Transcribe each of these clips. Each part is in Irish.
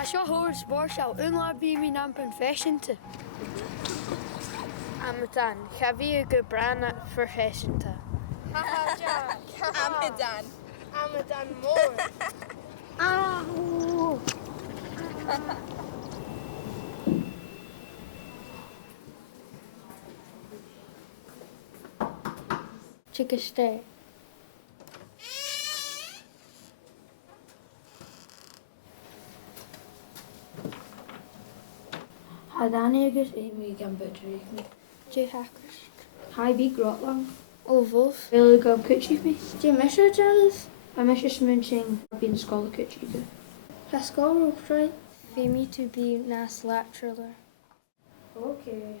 Als je hoort voorstel, een bij mijn naam confession te. Amadan, ga wie gebrana vergessen te. Haha, Jack. Amadan. Amadan more. Auw. Chicken steak. Hadanigus Amy Gambuttery. Jay hackers. Hi be grotlang. Wolf. Wil ik op kutje mee? Jay misser jealous. I miss je smunching being school kutje. Pascal ook try. For me to be nas lecturer. Okay.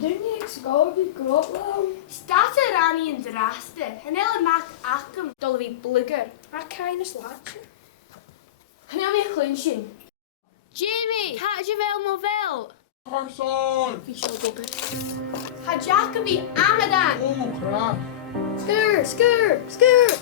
Doe niet school be grotlang. Staat er aan in de raste. En hele maakt akem. Dolle wie blugger. Maar keine slaatje. En heel meer klunsje. Jamie, had je wel movel? Carson! Ha Jacobi, Amadan. Oh, graag. Skur, skur, skur.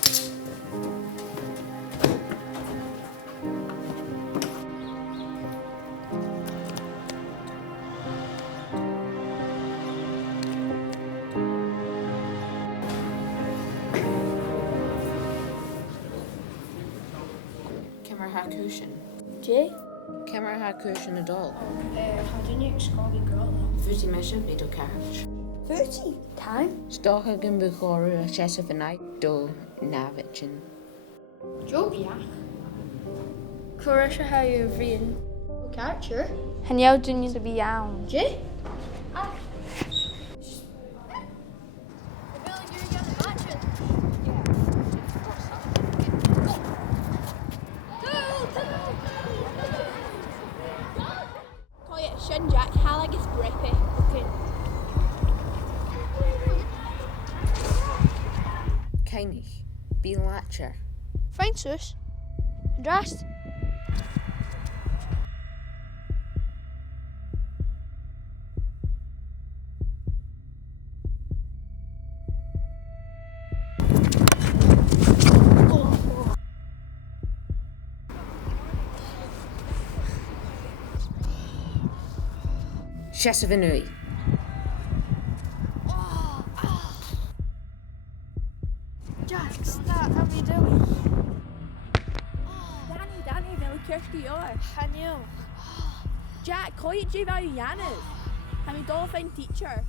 Kimmer Hakushin. Jay? Kimmer Hakushin Adol. Had je niet school be grotlang. Fusi Mission Beto Carriage. 30. Time? Stochagan Bukoru a Chesavanite do Navichin. Jobia. Corisha how you vriend. Catcher. En jou doen je te be aan. Jay? Jack Halagis Brippy. Keinig. Be Latcher. Fijn zus. Drast. Chesavanui. Jack, stop. How are you doing? Danny, Villa Kirsti Yor. Haniel. Jack, call it J Value Yanas. I'm a dolphin teacher.